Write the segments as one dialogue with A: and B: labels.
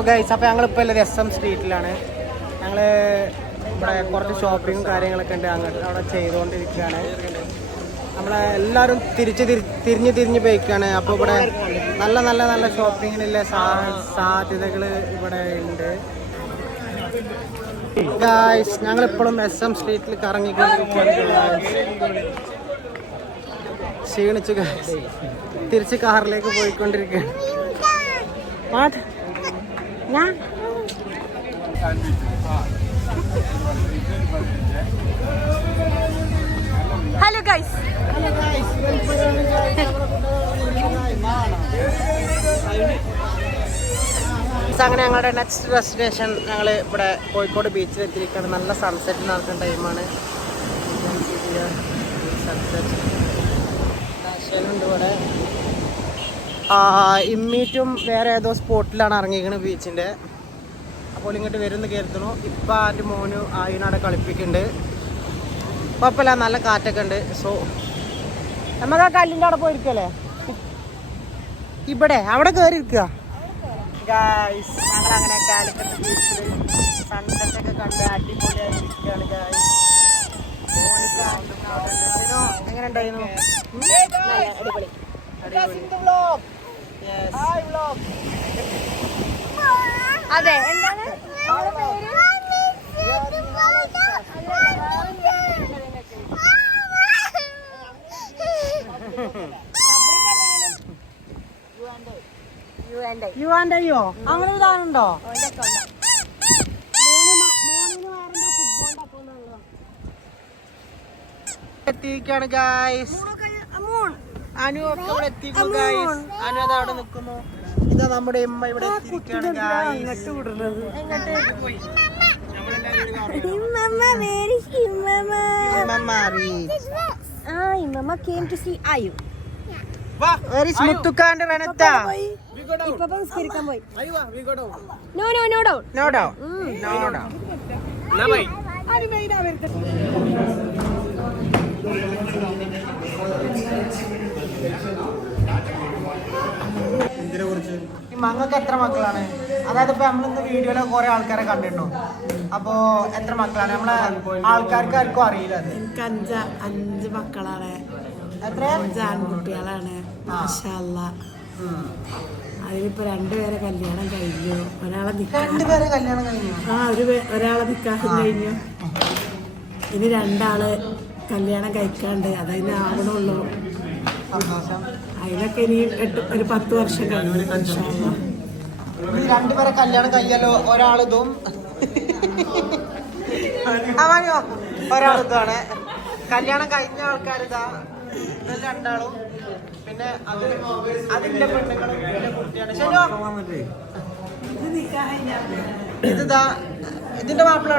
A: Guys അപ്പോൾ ഞങ്ങളിപ്പോൾ S M സ്ട്രീറ്റിലാണ് ഞങ്ങൾ ഇവിടെ കുറച്ച് ഷോപ്പിങ്ങും കാര്യങ്ങളൊക്കെ ഉണ്ട് അങ്ങോട്ട് അവിടെ ചെയ്തുകൊണ്ടിരിക്കുകയാണ്. നമ്മളെ എല്ലാവരും തിരിച്ച് തിരി- തിരിഞ്ഞ് തിരിഞ്ഞ് പോയിക്കാണ്. അപ്പോൾ ഇവിടെ നല്ല നല്ല നല്ല ഷോപ്പിങ്ങിനുള്ള സാധ്യതകൾ ഇവിടെ ഉണ്ട്. ഗായ്സ് ഞങ്ങളിപ്പോഴും എസ് എം സ്ട്രീറ്റിൽ കറങ്ങിക്കൊണ്ടിരിക്കുകയാണ്. ക്ഷീണിച്ചു തിരിച്ച് കാറിലേക്ക് പോയിക്കൊണ്ടിരിക്കുകയാണ്. വാട്ട് ഞാൻ
B: ഹലോ ഗൈസ്
A: അങ്ങനെ ഞങ്ങളുടെ നെക്സ്റ്റ് ഡെസ്റ്റിനേഷൻ ഞങ്ങൾ ഇവിടെ കോഴിക്കോട് ബീച്ചിൽ എത്തിയിരിക്കുകയാണ്. നല്ല സൺസെറ്റ് നടക്കുന്ന ടൈമാണ് സൺസെറ്റ് ഉണ്ട് ഇവിടെ. ഇമ്മീറ്റും വേറെ ഏതോ സ്പോട്ടിലാണ് ഇറങ്ങിയിരിക്കുന്നത് ബീച്ചിന്റെ. അപ്പോൾ ഇങ്ങോട്ട് വരുമെന്ന് കരുതുന്നു. ഇപ്പം എന്റെ മോന് ആയിനവിടെ കളിപ്പിക്കുന്നുണ്ട്. കുഴപ്പമില്ല നല്ല കാറ്റൊക്കെ ഉണ്ട്. സോ നമുക്ക് ആ കല്ലിന്റെ അവിടെ പോയിരിക്കല്ലേ? ഇവിടെ അവിടെ കയറി ഇരിക്കുക. ഗായ്സ് ഞങ്ങൾ അങ്ങനെ കാലിക്കറ്റ് ബീച്ചിൽ സൺസെറ്റ് ഒക്കെ കണ്ട് അടിപൊളിയായി ഇരിക്കുകയാണ് ഗായ്സ് എങ്ങനെ ഉണ്ടായിരുന്നു? അടിപൊളി.
B: അതെ. എന്താണ്? യു ആൻഡ്
A: അയ്യോ അങ്ങനെ ഒരു
B: കൊണ്ട
A: എത്തിയിരിക്കുകയാണ് ഗായ്സ് അനു ഒക്കെ ഇവിടെ എത്തിക്കുന്നു അനു അത് അവിടെ നിൽക്കുന്നു. ഇതാ നമ്മുടെ ഉമ്മ ഇവിടെ എത്തിയിരിക്കുകയാണ് പോയി.
B: see ആയു
A: വെരി സ്മുത്തുക്കാണ്ട് റനത്ത
B: ഇപ്പൊ നിസ്കരിക്കാൻ പോയി. No no no doubt
A: no doubt no മങ്ങൾക്ക് എത്ര മക്കളാണ്? അതായത് ഇപ്പൊ നമ്മളിന്ന് വീഡിയോയിലെ കുറെ ആൾക്കാരെ കണ്ടിട്ടുണ്ടോ? അപ്പോ എത്ര മക്കളാണ്? നമ്മളെ ആൾക്കാർക്ക് ആർക്കും അറിയില്ല
C: എനിക്ക് അഞ്ച് അഞ്ച് മക്കളാണ്.
A: എത്ര
C: അഞ്ച് ആൺകുട്ടികളാണ്. അതിലിപ്പോ രണ്ടുപേരെ കല്യാണം കഴിഞ്ഞു. ഒരാളെ
A: രണ്ടുപേരെ കല്യാണം കഴിഞ്ഞു?
C: ആ ഒരു ഒരാളെ നിക്കാഹം കഴിഞ്ഞു. ഇനി രണ്ടാൾ കല്യാണം കഴിക്കാണ്ട്. അതായത് ആവണുള്ളൂ.
A: സന്തോഷം
C: അതിനൊക്കെ ഇനി എട്ട് ഒരു പത്ത് വർഷം കഴിഞ്ഞു
A: രണ്ടുപേരെ കല്യാണം കഴിയല്ലോ ഒരാളിതും അവനോ? ഒരാളിതാണ് കല്യാണം കഴിഞ്ഞ ആൾക്കാരിതാ ഇത്. രണ്ടാളും. പിന്നെ അത് അതിന്റെ പെണ്ണുങ്ങളും പിന്നെ കുട്ടിയാണ്. ശരിയോ? ഇതാ ഇതിന്റെ മാപ്പിള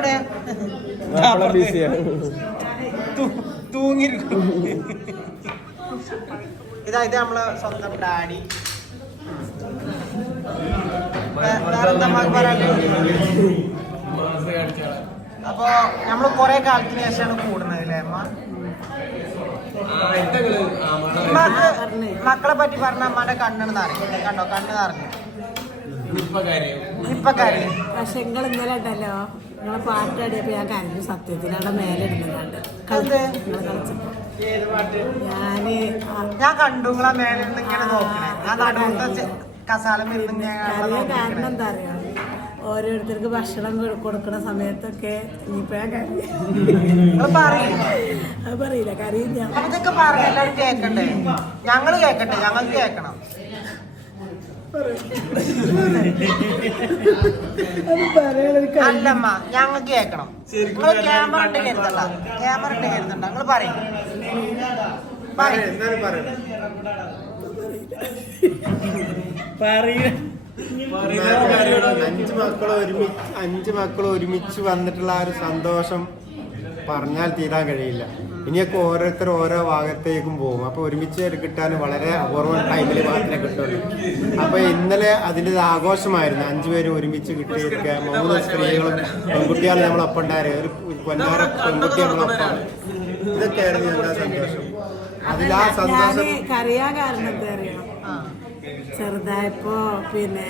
A: തൂങ്ങിയിരിക്കും ഇതാ ഇത് നമ്മളെ സ്വന്തം ഡാഡി? അപ്പൊ നമ്മൾ കൊറേ കാലത്തിന് ശേഷമാണ് കൂടുന്നത് അല്ലേ അമ്മ? മക്കളെ പറ്റി പറഞ്ഞ അമ്മന്റെ കണ്ണെന്ന് നിറഞ്ഞു കണ്ടോ കണ്ണ് നിറഞ്ഞു. ഇപ്പൊ കാര്യം.
C: പക്ഷെ നിങ്ങൾ ഇന്നലെ ഉണ്ടല്ലോ നിങ്ങളെ പാട്ടാടിയപ്പോ ഞാൻ കരഞ്ഞു സത്യത്തിൽ. അവിടെ മേലെ ഇടുന്നുണ്ട് ഞാൻ
A: ഞാൻ കണ്ടു നിങ്ങളെ മേലെ നിന്ന് ഇങ്ങനെ നോക്കണേ. കസാലം
C: കാരണം എന്താ അറിയോ? ഓരോരുത്തർക്ക് ഭക്ഷണം കൊടുക്കുന്ന സമയത്തൊക്കെ ഇനിയിപ്പോ പറയില്ല
A: കേക്കണ്ടേ? ഞങ്ങൾ കേക്കട്ടെ ഞങ്ങൾ കേക്കണം. അല്ലമ്മ ഞങ്ങൾക്ക് കേക്കണം നിങ്ങൾ ക്യാമറ ഉണ്ട് കരുതണ്ട ക്യാമറ ഉണ്ട് കരുതണ്ട നിങ്ങൾ പറയും.
D: അഞ്ച് മക്കൾ ഒരുമിച്ച് അഞ്ച് മക്കൾ ഒരുമിച്ച് വന്നിട്ടുള്ള ആ ഒരു സന്തോഷം പറഞ്ഞാൽ തീരാൻ കഴിയില്ല. ഇനിയൊക്കെ ഓരോരുത്തർ ഓരോ ഭാഗത്തേക്കും പോകും. അപ്പൊ ഒരുമിച്ച് കിട്ടാൻ വളരെ അപൂർവ ടൈമിൽ മാത്രമേ കിട്ടുള്ളൂ. അപ്പൊ ഇന്നലെ അതിന്റെ ഒരു ആഘോഷമായിരുന്നു. അഞ്ചുപേരും ഒരുമിച്ച് കിട്ടിയിരിക്കുക. മൂന്ന് സ്ത്രീകളും പെൺകുട്ടികളും നമ്മളൊപ്പം ഉണ്ടായിരുന്നു ഒരു പൊന്നാര പെൺകുട്ടി നമ്മളൊപ്പം ഇതൊക്കെയായിരുന്നു ഞങ്ങളുടെ സന്തോഷം. അതിൽ ആ സന്തോഷം
C: കാരണം എന്താ അറിയോ ചെറുതായപ്പോ പിന്നെ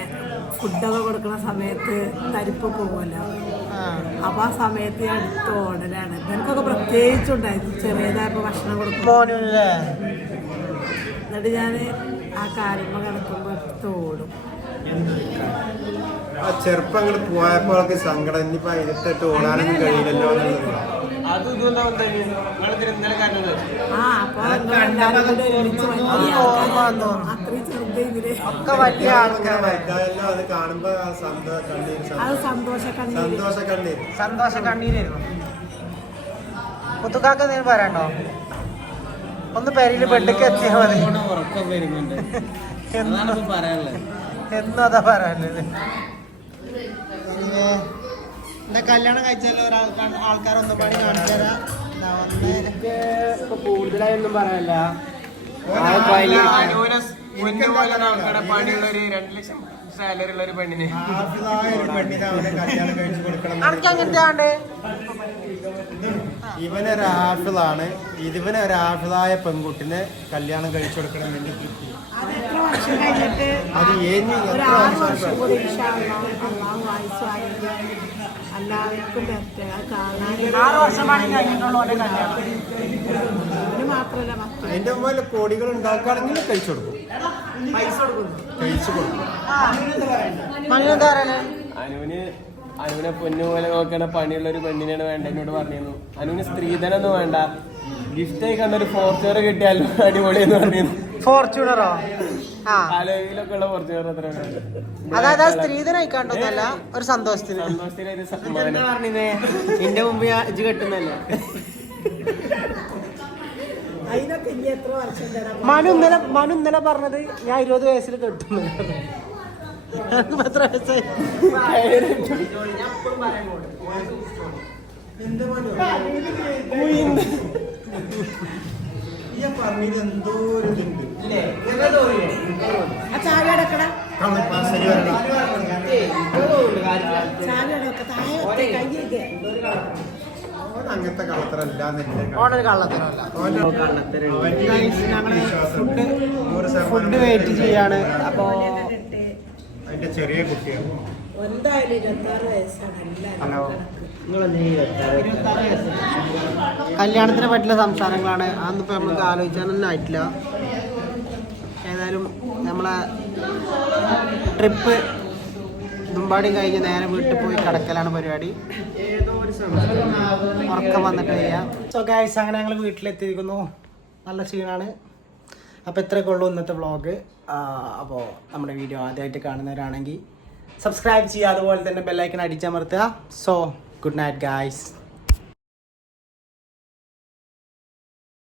C: ഫുഡൊക്കെ കൊടുക്കുന്ന സമയത്ത് തരിപ്പ് പോകുമല്ലോ അപ്പൊ ആ സമയത്ത് ഞാൻ എടുത്ത് ഓടലാണ് പ്രത്യേകിച്ചുണ്ടായിരുന്നു. ചെറിയതായപ്പോൾ ഭക്ഷണം കൊടുക്കും എന്നിട്ട് ഞാൻ ആ കാര്യങ്ങൾ കിടക്കുമ്പോൾ എടുത്ത് ഓടും
D: ആ ചെറുപ്പം അങ്ങോട്ട് പോയപ്പോൾ അവൾക്ക് സങ്കടം. ഇനിയിപ്പോ ഇരുത്തിട്ട് ഓടാനൊന്നും കഴിയില്ലല്ലോ അത് കാണുമ്പോ സന്തോഷ
C: കണ്ണീർ സന്തോഷ
A: കണ്ണീരായിരുന്നു മുത്തുക്കാക്ക് എന്തെങ്കിലും പറയണ്ടോ? ഒന്ന് പെരയിൽ പെട്ടിക്ക് എത്തിയാൽ മതി. എന്നും അതാ പറയാനുള്ളത്. എന്റെ കല്യാണം കഴിച്ചല്ലോ? ആൾക്കാരൊന്നും പണി കാണിച്ചു തരാം.
E: കൂടുതലായൊന്നും പറയാനില്ല പണിയുള്ള ഒരു രണ്ട് ലക്ഷം സാലറി ഉള്ള ഒരു പെണ്ണിന്
D: ഹാഫിളായ ഒരു പെണ്ണിനെ അവനെ കല്യാണം കഴിച്ചു കൊടുക്കണം
A: അനക്ക് അങ്ങനത്തെ
D: ഇവനൊരു ഹാഫിളാണ് ഇതിവനൊരു ഹാഫിളായ പെൺകുട്ടിനെ കല്യാണം കഴിച്ചു കൊടുക്കണം എന്ന് കിട്ടി
C: അത് എത്ര വർഷം കഴിഞ്ഞിട്ട്
D: അത് ഏനി
C: ഒരു
D: എത്ര
C: ആറ്
D: വർഷം
C: എല്ലാവർക്കും
D: അതിന്റെ മുമ്പിൽ കോടികൾ ഉണ്ടാക്കുകയാണെങ്കിൽ കഴിച്ചു കൊടുക്കും.
A: പൈസ കൊടുക്കുന്നു.
D: കഴിച്ചു കൊടുക്കും.
A: മനുവെന്താ പറയണേ?
E: അനുവിന് അനുവിനെ പൊന്നു പോലെ നോക്കണ പണിയുള്ള ഒരു പെണ്ണിനെയാണ് വേണ്ട എന്നോട് പറഞ്ഞിരുന്നു. അനുവിന് സ്ത്രീധനൊന്നും വേണ്ട. ഗിഫ്റ്റ് ആയി കണ്ട ഒരു ഫോർച്യൂണർ കിട്ടിയാലും? അടിപൊളി എന്ന് പറഞ്ഞിരുന്നു
A: ഫോർച്യൂണറോ
E: അത്ര
A: അതായത് ആ സ്ത്രീധനായിക്കാണ്ടൊന്നല്ല ഒരു സന്തോഷത്തിന്. എന്റെ മുമ്പ് ഇജ്ജ് കെട്ടുന്നല്ലേ മനു ഇന്നലെ മനു ഇന്നലെ പറഞ്ഞത് ഞാൻ ഇരുപത് വയസ്സിൽ കെട്ടുന്നു. എത്ര വയസ്സായി?
D: എന്താ ഈ പറഞ്ഞത് എന്തോ ഒരു ഇതുണ്ട്.
C: ചാവി അടക്കടാ
D: അങ്ങനത്തെ.
A: ഫുഡ് വെയിറ്റ് ചെയ്യാണ്. അപ്പോ.
D: അതിന്റെ ചെറിയ കുട്ടിയാണ്
C: എന്തായാലും ഇരുപത്താറ് വയസ്സാണ് എല്ലാവരും
D: ഹലോ.
A: കല്യാണത്തിനെ പറ്റിയുള്ള സംസാരങ്ങളാണ്. അതൊന്നും ഇപ്പൊ നമ്മൾക്ക് ആലോചിക്കാനൊന്നും ആയിട്ടില്ല. ഏതായാലും നമ്മളെ ട്രിപ്പ് ദുമ്പാടി കഴിഞ്ഞ് നേരെ വീട്ടിൽ പോയി കിടക്കലാണ് പരിപാടി. ഉറക്കം വന്നിട്ട് വയ്യ സോ ഗായ്സ് അങ്ങനെ ഞങ്ങൾ വീട്ടിലെത്തിയിരിക്കുന്നു. നല്ല സീനാണ് അപ്പോൾ ഇത്രയൊക്കെ ഉള്ളൂ ഇന്നത്തെ വ്ളോഗ് അപ്പോൾ നമ്മുടെ വീഡിയോ ആദ്യമായിട്ട് കാണുന്നവരാണെങ്കിൽ സബ്സ്ക്രൈബ് ചെയ്യുക. അതുപോലെ തന്നെ bell icon അടിച്ചമർത്തുക. So good night guys